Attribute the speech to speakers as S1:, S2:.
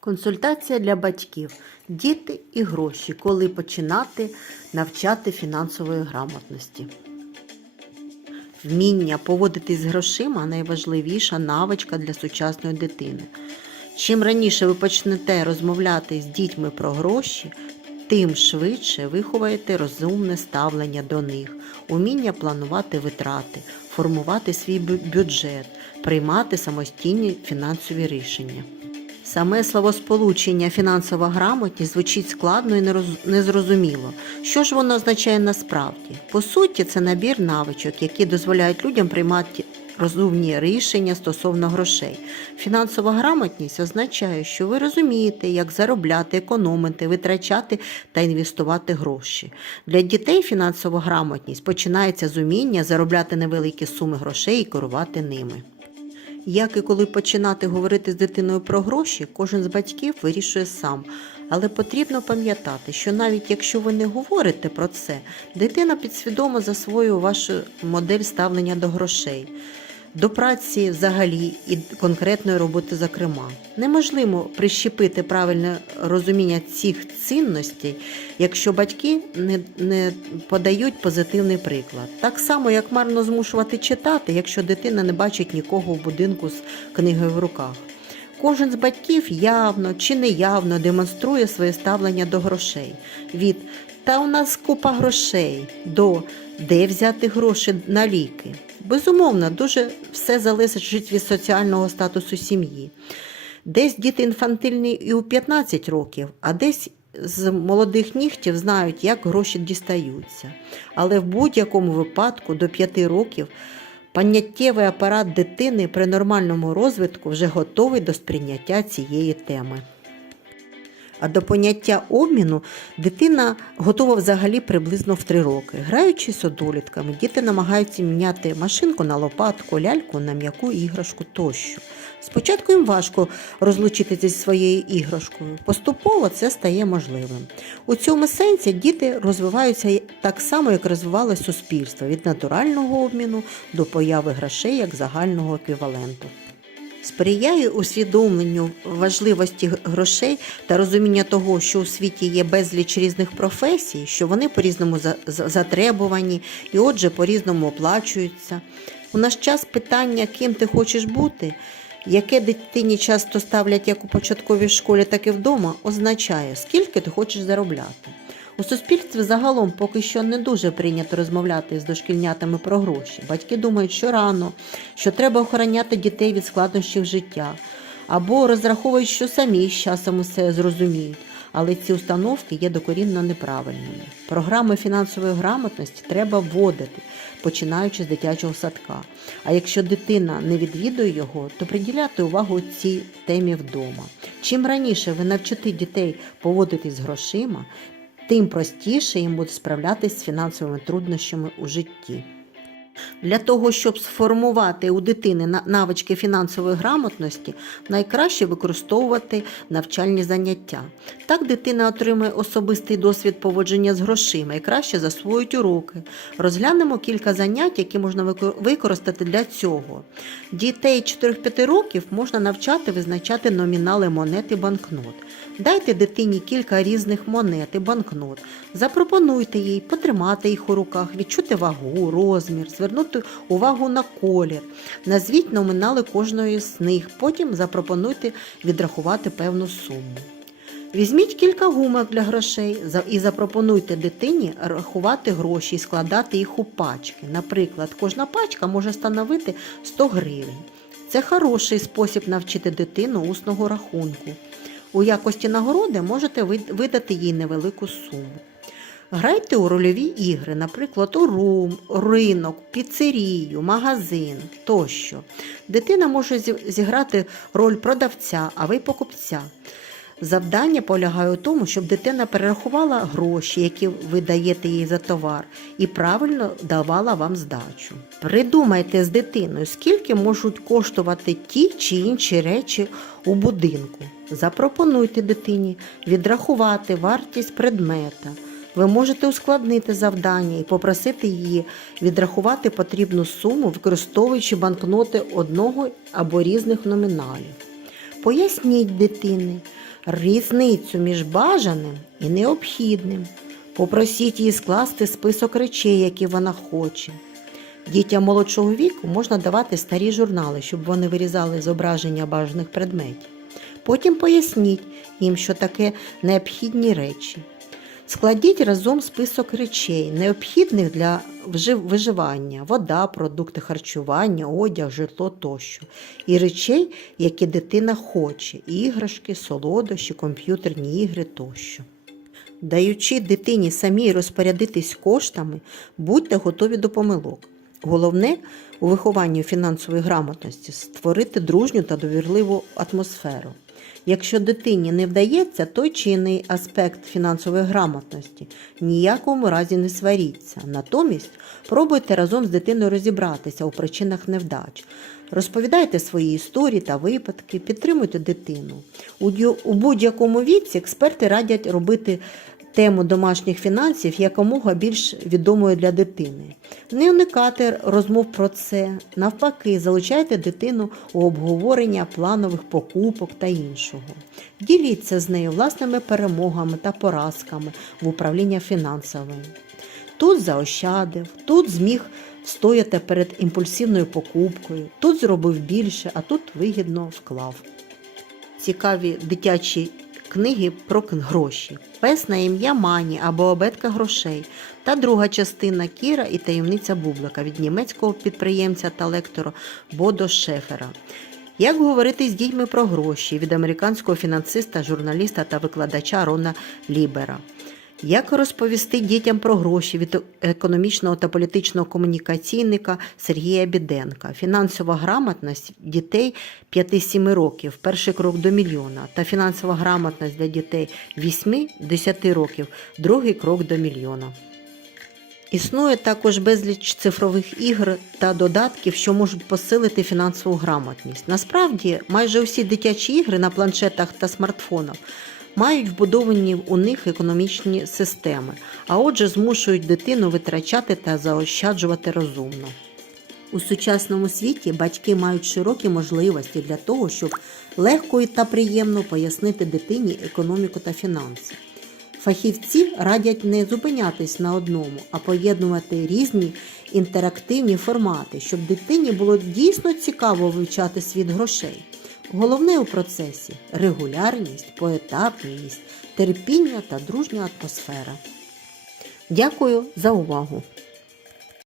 S1: Консультація для батьків. Діти і гроші. Коли починати навчати фінансової грамотності. Вміння поводитись з грошима найважливіша навичка для сучасної дитини. Чим раніше ви почнете розмовляти з дітьми про гроші, тим швидше виховаєте розумне ставлення до них, уміння планувати витрати, формувати свій бюджет, приймати самостійні фінансові рішення. Саме словосполучення фінансова грамотність звучить складно і незрозуміло. Що ж воно означає насправді? По суті, це набір навичок, які дозволяють людям приймати розумні рішення стосовно грошей. Фінансова грамотність означає, що ви розумієте, як заробляти, економити, витрачати та інвестувати гроші. Для дітей фінансова грамотність починається з уміння заробляти невеликі суми грошей і керувати ними. Як і коли починати говорити з дитиною про гроші, кожен з батьків вирішує сам. Але потрібно пам'ятати, що навіть якщо ви не говорите про це, дитина підсвідомо засвоює вашу модель ставлення до грошей, до праці взагалі і конкретної роботи зокрема. Неможливо прищепити правильне розуміння цих цінностей, якщо батьки не, не подають позитивний приклад. Так само, як марно змушувати читати, якщо дитина не бачить нікого в будинку з книгою в руках. Кожен з батьків явно чи неявно демонструє своє ставлення до грошей. Від та у нас купа грошей до де взяти гроші на ліки. Безумовно, дуже все залежить від соціального статусу сім'ї. Десь діти інфантильні і у 15 років, а десь з молодих нігтів знають, як гроші дістаються. Але в будь-якому випадку до 5 років поняттєвий апарат дитини при нормальному розвитку вже готовий до сприйняття цієї теми. А до поняття обміну дитина готова взагалі приблизно в три роки. Граючи з одолітками, діти намагаються міняти машинку на лопатку, ляльку на м'яку іграшку тощо. Спочатку їм важко розлучитися зі своєю іграшкою. Поступово це стає можливим. У цьому сенсі діти розвиваються так само, як розвивалося суспільство від натурального обміну до появи грошей як загального еквіваленту. Сприяє усвідомленню важливості грошей та розуміння того, що у світі є безліч різних професій, що вони по-різному за- за- затребувані і отже по-різному оплачуються. У наш час питання, ким ти хочеш бути, яке дитині часто ставлять як у початковій школі, так і вдома, означає, скільки ти хочеш заробляти. У суспільстві загалом поки що не дуже прийнято розмовляти з дошкільнятами про гроші. Батьки думають, що рано, що треба охороняти дітей від складнощів життя, або розраховують, що самі з часом усе зрозуміють. Але ці установки є докорінно неправильними. Програми фінансової грамотності треба вводити, починаючи з дитячого садка. А якщо дитина не відвідує його, то приділяти увагу цій темі вдома. Чим раніше ви навчите дітей поводитись з грошима, тим простіше їм буде справлятися з фінансовими труднощами у житті. Для того, щоб сформувати у дитини навички фінансової грамотності, найкраще використовувати навчальні заняття. Так дитина отримує особистий досвід поводження з грошима і краще засвоїть уроки. Розглянемо кілька занять, які можна використати для цього. Дітей 4-5 років можна навчати визначати номінали монет і банкнот. Дайте дитині кілька різних монет і банкнот. Запропонуйте їй потримати їх у руках, відчути вагу, розмір, звернути увагу на колір. Назвіть номінали кожної з них, потім запропонуйте відрахувати певну суму. Візьміть кілька гумок для грошей і запропонуйте дитині рахувати гроші і складати їх у пачки. Наприклад, кожна пачка може становити 100 гривень. Це хороший спосіб навчити дитину усного рахунку. У якості нагороди можете видати їй невелику суму. Грайте у рольові ігри, наприклад, у рум, ринок, піцерію, магазин тощо. Дитина може зіграти роль продавця, а ви покупця. Завдання полягає у тому, щоб дитина перерахувала гроші, які ви даєте їй за товар, і правильно давала вам здачу. Придумайте з дитиною, скільки можуть коштувати ті чи інші речі у будинку. Запропонуйте дитині відрахувати вартість предмета. Ви можете ускладнити завдання і попросити її відрахувати потрібну суму, використовуючи банкноти одного або різних номіналів. Поясніть дитині, різницю між бажаним і необхідним. Попросіть її скласти список речей, які вона хоче. Дітям молодшого віку можна давати старі журнали, щоб вони вирізали зображення бажаних предметів. Потім поясніть їм, що таке необхідні речі. Складіть разом список речей, необхідних для виживання, вода, продукти харчування, одяг, житло тощо, і речей, які дитина хоче, іграшки, солодощі, комп'ютерні ігри тощо. Даючи дитині самій розпорядитись коштами, будьте готові до помилок. Головне у вихованні фінансової грамотності створити дружню та довірливу атмосферу. Якщо дитині не вдається той чи інший аспект фінансової грамотності, ніякому разі не сваріться. Натомість пробуйте разом з дитиною розібратися у причинах невдач. Розповідайте свої історії та випадки, підтримуйте дитину. У будь-якому віці експерти радять робити тему домашніх фінансів якомога більш відомою для дитини. Не уникати розмов про це, навпаки, залучайте дитину у обговорення планових покупок та іншого. Діліться з нею власними перемогами та поразками в управлінні фінансовим. Тут заощадив, тут зміг стояти перед імпульсивною покупкою, тут зробив більше, а тут вигідно вклав. Цікаві дитячі книги про гроші. Пес на ім'я Мані або обетка грошей та друга частина Кіра і таємниця Бублика від німецького підприємця та лектора Бодо Шефера. Як говорити з дітьми про гроші від американського фінансиста, журналіста та викладача Рона Лібера. Як розповісти дітям про гроші від економічного та політичного комунікаційника Сергія Біденка, фінансова грамотність дітей 5-7 років, перший крок до мільйона, та фінансова грамотність для дітей 8-10 років, другий крок до мільйона. Існує також безліч цифрових ігр та додатків, що можуть посилити фінансову грамотність. Насправді, майже усі дитячі ігри на планшетах та смартфонах мають вбудовані у них економічні системи, а отже, змушують дитину витрачати та заощаджувати розумно. У сучасному світі батьки мають широкі можливості для того, щоб легко та приємно пояснити дитині економіку та фінанси. Фахівці радять не зупинятись на одному, а поєднувати різні інтерактивні формати, щоб дитині було дійсно цікаво вивчати світ грошей. Головне у процесі регулярність, поетапність, терпіння та дружня атмосфера. Дякую за увагу!